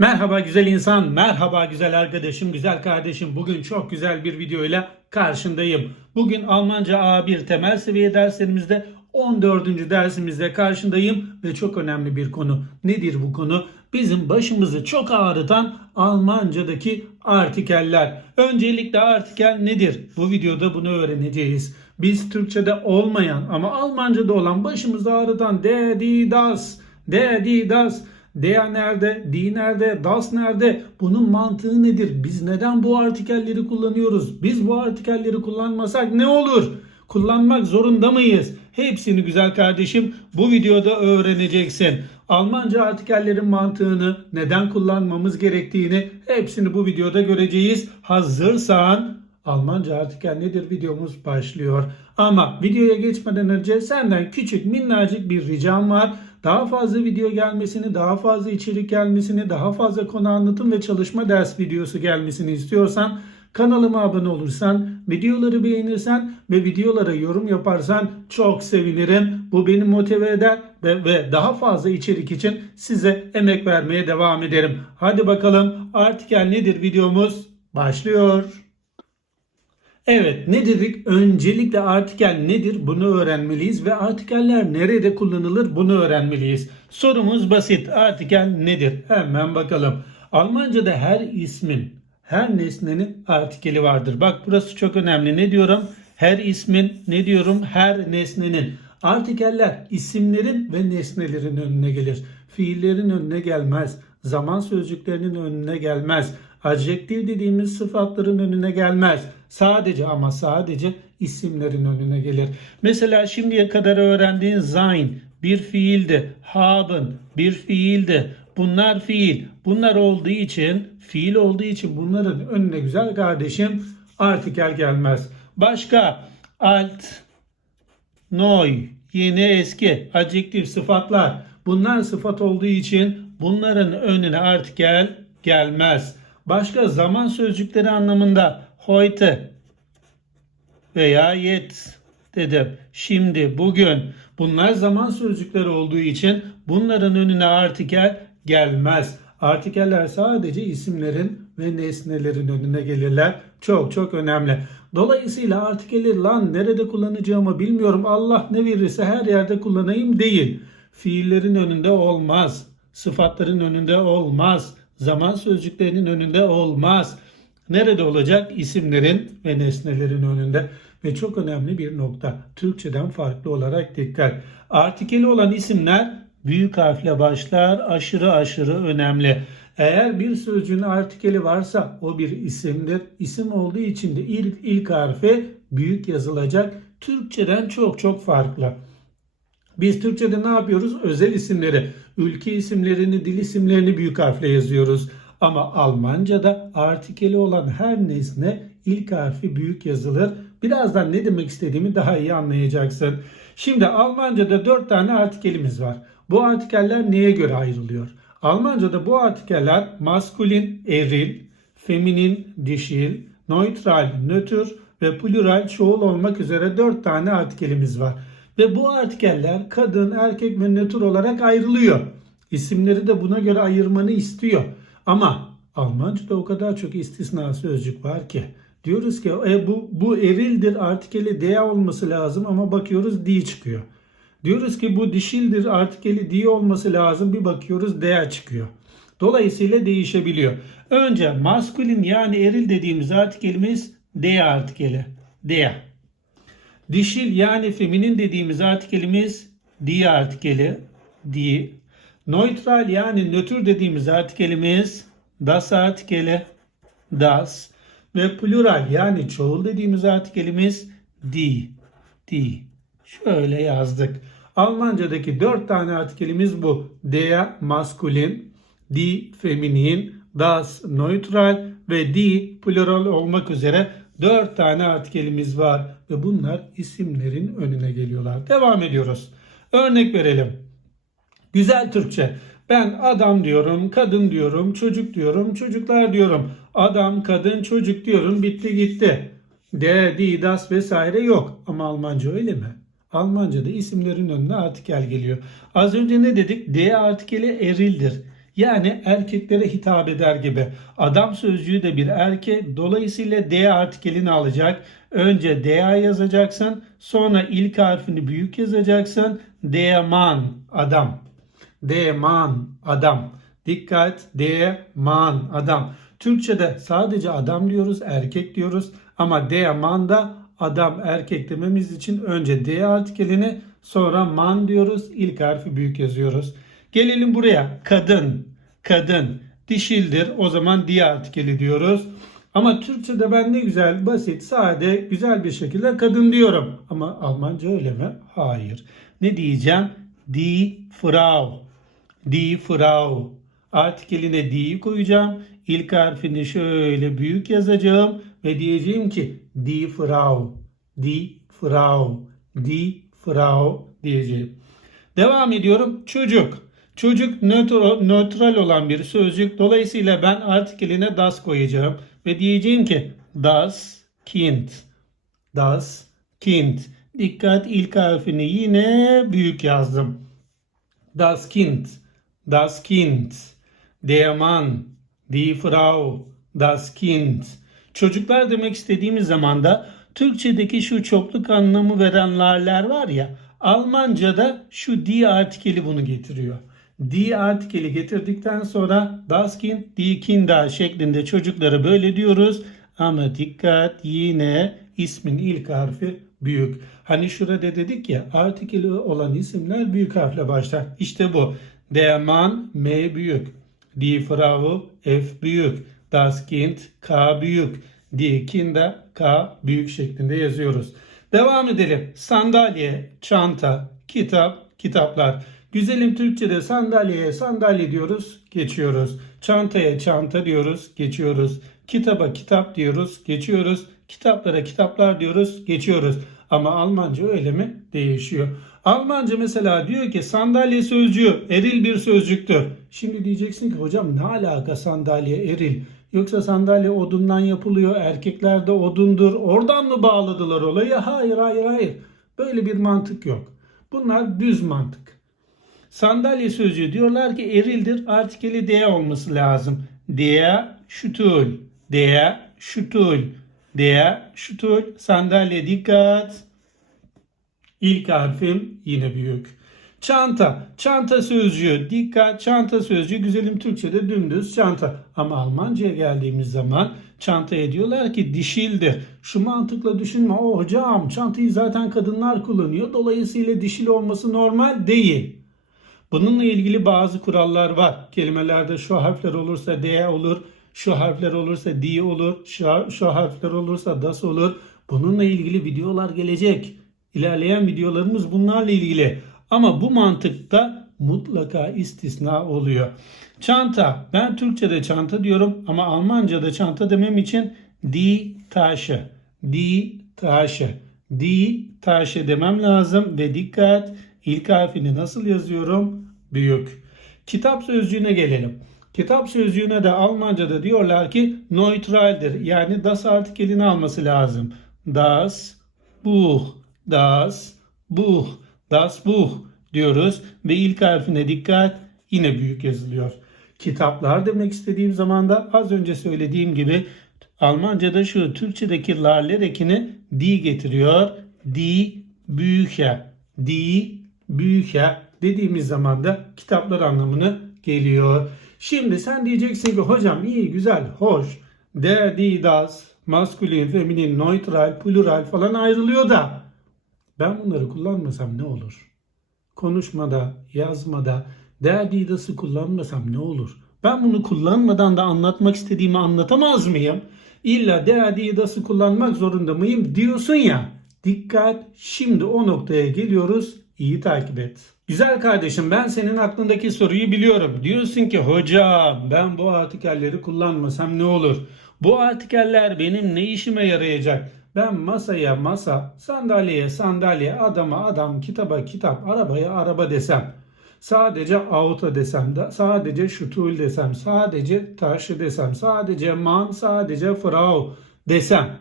Merhaba güzel insan, merhaba güzel arkadaşım, güzel kardeşim. Bugün çok güzel bir video ile karşındayım. Bugün Almanca A1 temel seviye derslerimizde 14. dersimizde karşındayım ve çok önemli bir konu. Nedir bu konu? Bizim başımızı çok ağrıtan Almancadaki artikeller. Öncelikle artikel nedir? Bu videoda bunu öğreneceğiz. Biz Türkçe'de olmayan ama Almanca'da olan başımızı ağrıtan de, di, das, de, di, das Der nerede? Die nerede? Das nerede? Bunun mantığı nedir? Biz neden bu artikelleri kullanıyoruz? Biz bu artikelleri kullanmasak ne olur? Kullanmak zorunda mıyız? Hepsini güzel kardeşim bu videoda öğreneceksin. Almanca artikellerin mantığını, neden kullanmamız gerektiğini hepsini bu videoda göreceğiz. Hazırsan Almanca artikel nedir videomuz başlıyor. Ama videoya geçmeden önce senden küçük minnacık bir ricam var. Daha fazla video gelmesini, daha fazla içerik gelmesini, daha fazla konu anlatım ve çalışma ders videosu gelmesini istiyorsan kanalıma abone olursan, videoları beğenirsen ve videolara yorum yaparsan çok sevinirim. Bu beni motive eder ve, daha fazla içerik için size emek vermeye devam ederim. Hadi bakalım artikel nedir videomuz başlıyor. Evet ne dedik? Öncelikle artikel nedir bunu öğrenmeliyiz ve artikeller nerede kullanılır bunu öğrenmeliyiz. Sorumuz basit. Artikel nedir? Hemen bakalım. Almanca'da her ismin, her nesnenin artikeli vardır. Bak burası çok önemli. Ne diyorum? Her ismin, ne diyorum? Her nesnenin. Artikeller isimlerin ve nesnelerin önüne gelir. Fiillerin önüne gelmez. Zaman sözcüklerinin önüne gelmez. Adjektif dediğimiz sıfatların önüne gelmez. Sadece ama sadece isimlerin önüne gelir. Mesela şimdiye kadar öğrendiğin sein bir fiildi. Haben bir fiildi. Bunlar fiil. Bunlar olduğu için, fiil olduğu için bunların önüne güzel kardeşim artikel gelmez. Başka alt, neu, yeni eski, adjektif sıfatlar. Bunlar sıfat olduğu için bunların önüne artikel gelmez. Başka zaman sözcükleri anlamında heute veya yet dedim. Şimdi, bugün bunlar zaman sözcükleri olduğu için bunların önüne artikel gelmez. Artikeller sadece isimlerin ve nesnelerin önüne gelirler. Çok çok önemli. Dolayısıyla artikeli lan nerede kullanacağımı bilmiyorum. Allah ne verirse her yerde kullanayım değil. Fiillerin önünde olmaz. Sıfatların önünde olmaz. Zaman sözcüklerinin önünde olmaz. Nerede olacak? İsimlerin ve nesnelerin önünde. Ve çok önemli bir nokta. Türkçeden farklı olarak dikkat. Artikeli olan isimler büyük harfle başlar. Aşırı aşırı önemli. Eğer bir sözcüğün artikeli varsa o bir isimdir. İsim olduğu için de ilk, ilk harfi büyük yazılacak. Türkçeden çok çok farklı. Biz Türkçe'de ne yapıyoruz? Özel isimleri, ülke isimlerini, dil isimlerini büyük harfle yazıyoruz. Ama Almanca'da artikeli olan her nesne ilk harfi büyük yazılır. Birazdan ne demek istediğimi daha iyi anlayacaksın. Şimdi Almanca'da 4 tane artikelimiz var. Bu artikeller neye göre ayrılıyor? Almanca'da bu artikeller maskulin, eril, feminin, dişil, neutral, nötr ve plural, çoğul olmak üzere 4 tane artikelimiz var. Ve bu artikeller kadın, erkek ve nötr olarak ayrılıyor. İsimleri de buna göre ayırmanı istiyor. Ama Almanca'da o kadar çok istisna sözcük var ki. Diyoruz ki e, bu, bu erildir artikeli D olması lazım ama bakıyoruz D çıkıyor. Diyoruz ki bu dişildir artikeli D olması lazım bir bakıyoruz D çıkıyor. Dolayısıyla değişebiliyor. Önce maskulin yani eril dediğimiz artikelimiz D artikeli. D. Dişil yani feminin dediğimiz artikelimiz D artikeli. D. Neutral yani nötr dediğimiz artikelimiz das artikeli. Das. Ve plural yani çoğul dediğimiz artikelimiz die. Die. Şöyle yazdık. Almanca'daki dört tane artikelimiz bu. Der maskulin, die feminin, das neutral ve die plural olmak üzere dört tane artikelimiz var. Ve bunlar isimlerin önüne geliyorlar. Devam ediyoruz. Örnek verelim. Güzel Türkçe. Ben adam diyorum, kadın diyorum, çocuk diyorum, çocuklar diyorum. Adam, kadın, çocuk diyorum. Bitti gitti. De, di, das vesaire yok. Ama Almanca öyle mi? Almanca'da isimlerin önüne artikel geliyor. Az önce ne dedik? D artikeli erildir. Yani erkeklere hitap eder gibi. Adam sözcüğü de bir erkek. Dolayısıyla D artikelini alacak. Önce DA yazacaksın. Sonra ilk harfini büyük yazacaksın. Deman adam. Deman adam. Dikkat deman adam. Türkçe'de sadece adam diyoruz, erkek diyoruz. Ama deman da adam, erkek dememiz için önce D artikelini sonra man diyoruz. İlk harfi büyük yazıyoruz. Gelelim buraya. Kadın, kadın, dişildir. O zaman D artikeli diyoruz. Ama Türkçe'de ben ne güzel, basit, sade, güzel bir şekilde kadın diyorum. Ama Almanca öyle mi? Hayır. Ne diyeceğim? Die Frau. Die Frau. Artikeline die'yi koyacağım. İlk harfini şöyle büyük yazacağım ve diyeceğim ki die Frau. Die Frau. Die Frau diyeceğim. Devam ediyorum. Çocuk. Çocuk nötr- nötral olan bir sözcük. Dolayısıyla ben artikeline das koyacağım. Ve diyeceğim ki das Kind. Das Kind. Dikkat ilk harfini yine büyük yazdım. Das Kind. Das Kind. Der Mann. Die Frau. Das Kind. Çocuklar demek istediğimiz zaman da Türkçedeki şu çokluk anlamı veren larlar var ya Almanca'da şu die artikeli bunu getiriyor. Die artikeli getirdikten sonra das Kind, die Kinder şeklinde çocukları böyle diyoruz. Ama dikkat yine ismin ilk harfi büyük. Hani şurada dedik ya artikeli olan isimler büyük harfle başlar. İşte bu. Der Mann M büyük. Die Frau F büyük. Das Kind K büyük. Die Kinder K büyük şeklinde yazıyoruz. Devam edelim. Sandalye, çanta, kitap, kitaplar. Güzelim Türkçe'de sandalyeye sandalye diyoruz, geçiyoruz. Çantaya çanta diyoruz, geçiyoruz. Kitaba kitap diyoruz, geçiyoruz. Kitaplara kitaplar diyoruz, geçiyoruz. Ama Almanca öyle mi? Değişiyor. Almanca mesela diyor ki sandalye sözcüğü eril bir sözcüktür. Şimdi diyeceksin ki hocam ne alaka sandalye eril? Yoksa sandalye odundan yapılıyor, erkekler de odundur. Oradan mı bağladılar olayı? Hayır, hayır, hayır. Böyle bir mantık yok. Bunlar düz mantık. Sandalye sözcüğü diyorlar ki erildir. Artikeli D olması lazım. D, şutul. D, şutul. D, şutul. Sandalye dikkat. İlk harfim yine büyük. Çanta. Çanta sözcüğü. Dikkat. Çanta sözcüğü güzelim Türkçe'de dümdüz çanta. Ama Almanca'ya geldiğimiz zaman çantaya diyorlar ki dişildir. Şu mantıkla düşünme. O hocam çantayı zaten kadınlar kullanıyor. Dolayısıyla dişil olması normal değil. Bununla ilgili bazı kurallar var. Kelimelerde şu harfler olursa D olur, şu harfler olursa D olur, şu, şu harfler olursa das olur. Bununla ilgili videolar gelecek. İlerleyen videolarımız bunlarla ilgili. Ama bu mantıkta mutlaka istisna oluyor. Çanta. Ben Türkçe'de çanta diyorum ama Almanca'da çanta demem için die Tasche. Die Tasche. Die Tasche demem lazım ve dikkat ilk harfini nasıl yazıyorum? Büyük. Kitap sözcüğüne gelelim. Kitap sözcüğüne de Almanca'da diyorlar ki neutraldir. Yani das artikelini alması lazım. Das Buch. Das Buch. Das Buch diyoruz ve ilk harfine dikkat yine büyük yazılıyor. Kitaplar demek istediğim zaman da az önce söylediğim gibi Almanca'da şu Türkçedeki larler ekini die getiriyor. Die Bücher. Die Bücher dediğimiz zaman da kitaplar anlamını geliyor. Şimdi sen diyeceksin ki hocam iyi güzel hoş der die das maskülin feminin neutral plural falan ayrılıyor da ben bunları kullanmasam ne olur? Konuşmada, yazmada der die das'ı kullanmasam ne olur? Ben bunu kullanmadan da anlatmak istediğimi anlatamaz mıyım? İlla der die das'ı kullanmak zorunda mıyım diyorsun ya. Dikkat şimdi o noktaya geliyoruz. İyi takip et. Güzel kardeşim ben senin aklındaki soruyu biliyorum. Diyorsun ki hocam ben bu artikelleri kullanmasam ne olur? Bu artikeller benim ne işime yarayacak? Ben masaya masa, sandalyeye sandalye, adama adam, kitaba kitap, arabaya araba desem. Sadece auto desem, de, sadece şutul desem, sadece taşı desem, sadece man, sadece frau desem.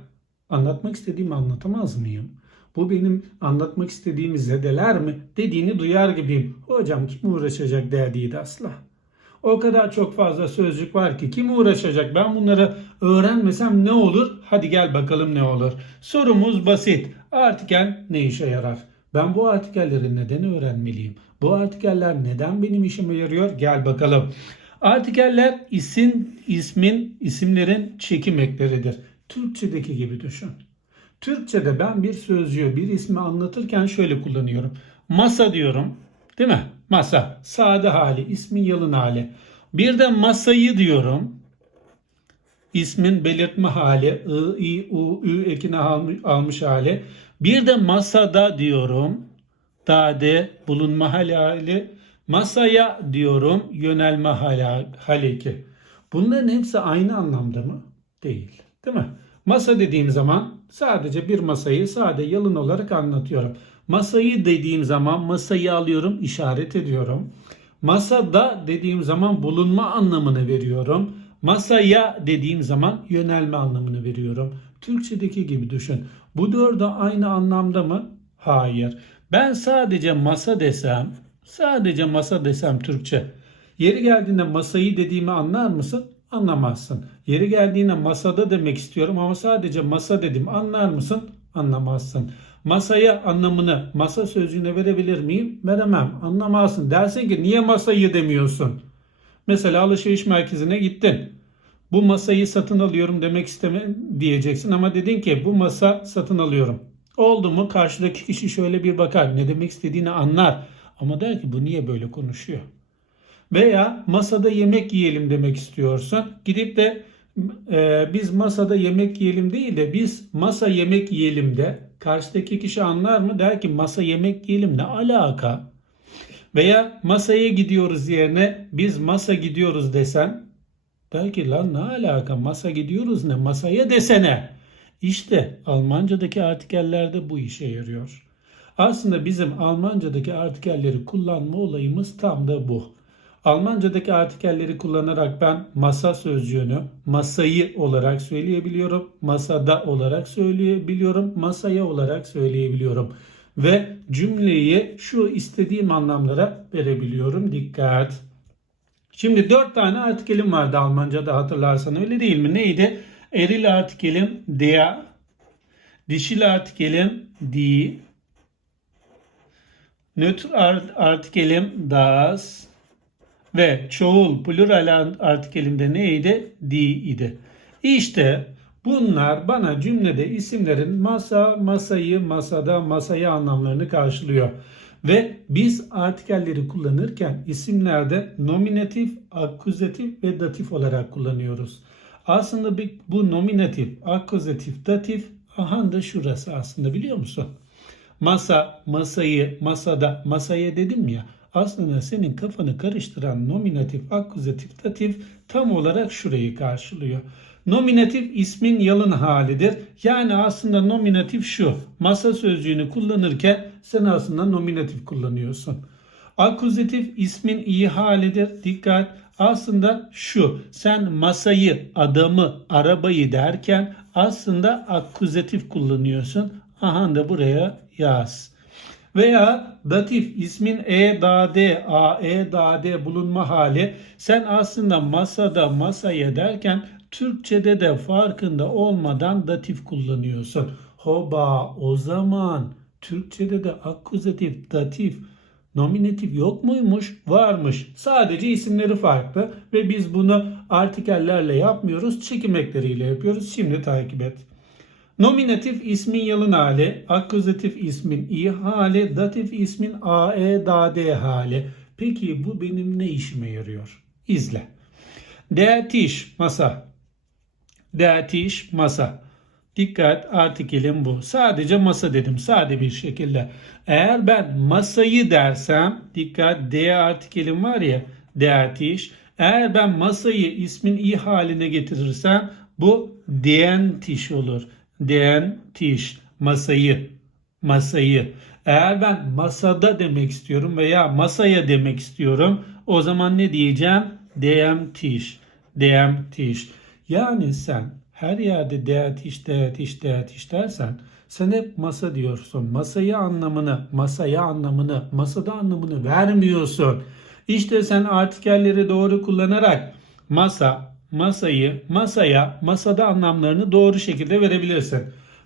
Anlatmak istediğimi anlatamaz mıyım? Bu benim anlatmak istediğimi zedeler mi dediğini duyar gibiyim. Hocam kim uğraşacak derdiği de asla. O kadar çok fazla sözcük var ki kim uğraşacak? Ben bunları öğrenmesem ne olur? Hadi gel bakalım ne olur. Sorumuz basit. Artikel ne işe yarar? Ben bu artikelleri neden öğrenmeliyim? Bu artikeller neden benim işime yarıyor? Gel bakalım. Artikeller isim, ismin, isimlerin çekim ekleridir. Türkçedeki gibi düşün. Türkçede ben bir sözcüğü, bir ismi anlatırken şöyle kullanıyorum. Masa diyorum. Değil mi? Masa. Sade hali, ismin yalın hali. Bir de masayı diyorum. İsmin belirtme hali, I, I, U, Ü ekine almış, hali. Bir de masada diyorum. Dade, bulunma hali hali. Masaya diyorum, yönelme hali, hali iki. Bunların hepsi aynı anlamda mı? Değil. Değil mi? Masa dediğim zaman sadece bir masayı sade yalın olarak anlatıyorum. Masayı dediğim zaman masayı alıyorum, işaret ediyorum. Masada dediğim zaman bulunma anlamını veriyorum. Masaya dediğim zaman yönelme anlamını veriyorum. Türkçedeki gibi düşün. Bu dördü aynı anlamda mı? Hayır. Ben sadece masa desem, sadece masa desem Türkçe. Yeri geldiğinde masayı dediğimi anlar mısın? Anlamazsın. Yeri geldiğinde masada demek istiyorum ama sadece masa dedim anlar mısın? Anlamazsın. Masaya anlamını masa sözcüğüne verebilir miyim? Veremem. Anlamazsın. Dersin ki niye masayı demiyorsun? Mesela alışveriş merkezine gittin. Bu masayı satın alıyorum demek isteme diyeceksin ama dedin ki bu masa satın alıyorum. Oldu mu karşıdaki kişi şöyle bir bakar ne demek istediğini anlar. Ama der ki bu niye böyle konuşuyor? Veya masada yemek yiyelim demek istiyorsun. Gidip de e, biz masada yemek yiyelim değil de biz masa yemek yiyelim de karşıdaki kişi anlar mı? Der ki masa yemek yiyelim ne alaka? Veya masaya gidiyoruz yerine biz masa gidiyoruz desen der ki lan ne alaka masa gidiyoruz ne masaya desene. İşte Almancadaki artikellerde bu işe yarıyor. Aslında bizim Almancadaki artikelleri kullanma olayımız tam da bu. Almancadaki artikelleri kullanarak ben masa sözcüğünü masayı olarak söyleyebiliyorum. Masada olarak söyleyebiliyorum. Masaya olarak söyleyebiliyorum. Ve cümleyi şu istediğim anlamlara verebiliyorum. Dikkat. Şimdi dört tane artikelim vardı Almanca'da hatırlarsan öyle değil mi? Neydi? Eril artikelim der, dişil artikelim die, nötr art- artikelim das ve çoğul plural artikelimde neydi? Die idi. İşte bunlar bana cümlede isimlerin masa, masayı, masada, masayı anlamlarını karşılıyor. Ve biz artikelleri kullanırken isimlerde nominatif, akkuzatif ve datif olarak kullanıyoruz. Aslında bu nominatif, akkuzatif, datif aha da şurası aslında biliyor musun? Masa, masayı, masada, masaya dedim ya. Aslında senin kafanı karıştıran nominatif, akkuzatif, datif tam olarak şurayı karşılıyor. Nominatif ismin yalın halidir. Yani aslında nominatif şu. Masa sözcüğünü kullanırken sen aslında nominatif kullanıyorsun. Akuzatif ismin iyi halidir. Dikkat. Aslında şu. Sen masayı, adamı, arabayı derken aslında akuzatif kullanıyorsun. Aha da buraya yaz. Veya datif ismin e da d a e da d bulunma hali sen aslında masada masaya derken Türkçede de farkında olmadan datif kullanıyorsun. Hoba o zaman Türkçede de akuzatif, datif, nominatif yok muymuş? Varmış. Sadece isimleri farklı ve biz bunu artikellerle yapmıyoruz, çekim ekleriyle yapıyoruz. Şimdi takip et. Nominatif ismin yalın hali, akkuzatif ismin iyi hali, datif ismin a, e, da, d hali. Peki bu benim ne işime yarıyor? İzle. Der Tisch, masa. Der Tisch, masa. Dikkat artikelim bu. Sadece masa dedim. Sade bir şekilde. Eğer ben masayı dersem dikkat D artikelim var ya der Tisch. Eğer ben masayı ismin i haline getirirsem bu den Tisch olur. Den Tisch. Masayı. Masayı. Eğer ben masada demek istiyorum veya masaya demek istiyorum o zaman ne diyeceğim? Dem Tisch. Dem Tisch. Yani sen her yerde der Tisch, der Tisch, der Tisch dersen sen hep masa diyorsun. Masayı anlamını, masaya anlamını, masada anlamını vermiyorsun. İşte sen artikelleri doğru kullanarak masa, masayı, masaya, masada anlamlarını doğru şekilde verebilirsin.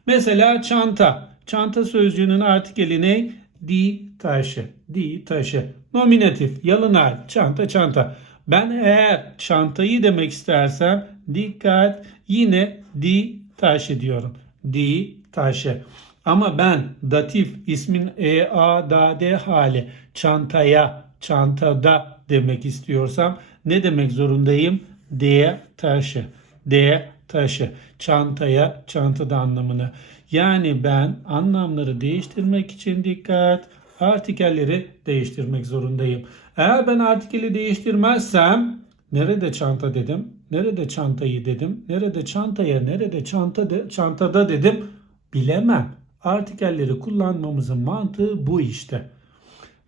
Mesela çanta. Çanta sözcüğünün artikeli ne? Di taşı. Di taşı. Nominatif, yalın hal, çanta çanta. Ben eğer çantayı demek istersem dikkat yine di taşı diyorum. Di taşı. Ama ben datif ismin e a da d hali çantaya, çantada demek istiyorsam ne demek zorundayım? D taşı. D taşı. Çantaya, çantada anlamını. Yani ben anlamları değiştirmek için dikkat, artikelleri değiştirmek zorundayım. Eğer ben artikeli değiştirmezsem nerede çanta dedim, nerede çantayı dedim, nerede çantaya, nerede çanta de, çantada dedim bilemem. Artikelleri kullanmamızın mantığı bu işte.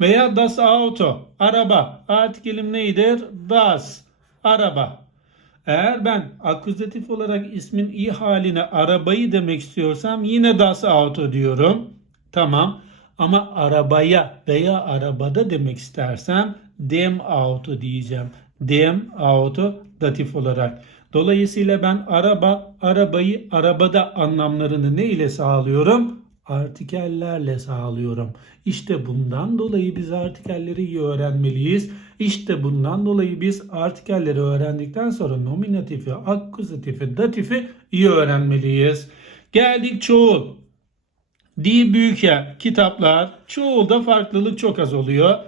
Veya das Auto, araba. Artikelim neydir? Das, araba. Eğer ben akuzatif olarak ismin i haline arabayı demek istiyorsam yine das Auto diyorum. Tamam. Ama arabaya veya arabada demek istersem dem Auto diyeceğim. Dem Auto datif olarak. Dolayısıyla ben araba, arabayı, arabada anlamlarını ne ile sağlıyorum? Artikellerle sağlıyorum. İşte bundan dolayı biz artikelleri iyi öğrenmeliyiz. İşte bundan dolayı biz artikelleri öğrendikten sonra nominatifi, akuzatifi, datifi iyi öğrenmeliyiz. Geldik çoğul. Di büyüke kitaplar. Çoğulda farklılık çok az oluyor.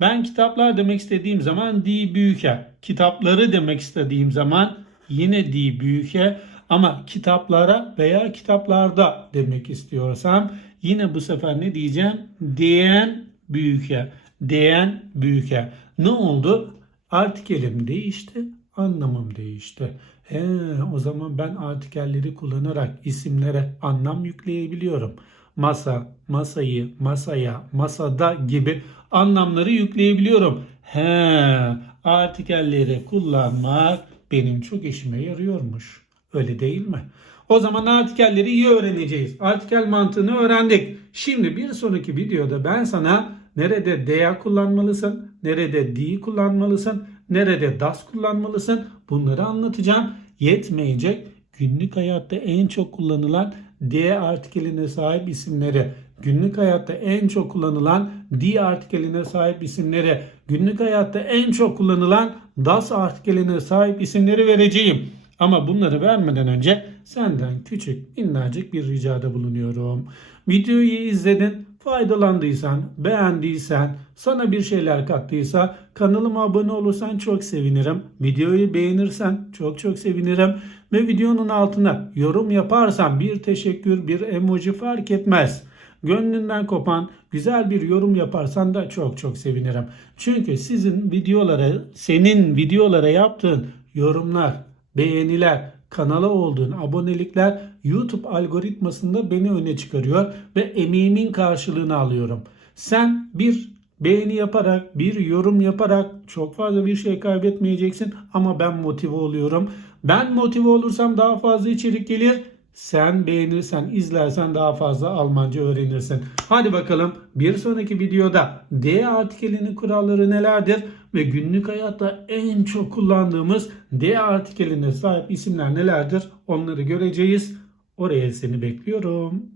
Ben kitaplar demek istediğim zaman di büyüke. Kitapları demek istediğim zaman yine di büyüke. Ama kitaplara veya kitaplarda demek istiyorsam yine bu sefer ne diyeceğim? Diyen büyüke. Diyen büyüke. Ne oldu? Artikelim değişti, anlamım değişti. He, o zaman ben artikelleri kullanarak isimlere anlam yükleyebiliyorum. Masa, masayı, masaya, masada gibi anlamları yükleyebiliyorum. He, artikelleri kullanmak benim çok işime yarıyormuş. Öyle değil mi? O zaman artikelleri iyi öğreneceğiz. Artikel mantığını öğrendik. Şimdi bir sonraki videoda ben sana nerede dea kullanmalısın, nerede di kullanmalısın, nerede das kullanmalısın bunları anlatacağım. Yetmeyecek günlük hayatta en çok kullanılan D artikeline sahip isimleri, günlük hayatta en çok kullanılan D artikeline sahip isimleri, günlük hayatta en çok kullanılan das artikeline sahip isimleri vereceğim. Ama bunları vermeden önce senden küçük minnacık bir ricada bulunuyorum. Videoyu izledin, faydalandıysan, beğendiysen, sana bir şeyler kattıysa kanalıma abone olursan çok sevinirim. Videoyu beğenirsen çok çok sevinirim. Ve videonun altına yorum yaparsan bir teşekkür, bir emoji fark etmez. Gönlünden kopan güzel bir yorum yaparsan da çok çok sevinirim. Çünkü sizin videolara, senin videolara yaptığın yorumlar, beğeniler, kanala olduğun abonelikler YouTube algoritmasında beni öne çıkarıyor ve emeğimin karşılığını alıyorum. Sen bir beğeni yaparak, bir yorum yaparak çok fazla bir şey kaybetmeyeceksin ama ben motive oluyorum. Ben motive olursam daha fazla içerik gelir. Sen beğenirsen, izlersen daha fazla Almanca öğrenirsin. Hadi bakalım bir sonraki videoda D artikelinin kuralları nelerdir ve günlük hayatta en çok kullandığımız D artikeline sahip isimler nelerdir onları göreceğiz. Oraya seni bekliyorum.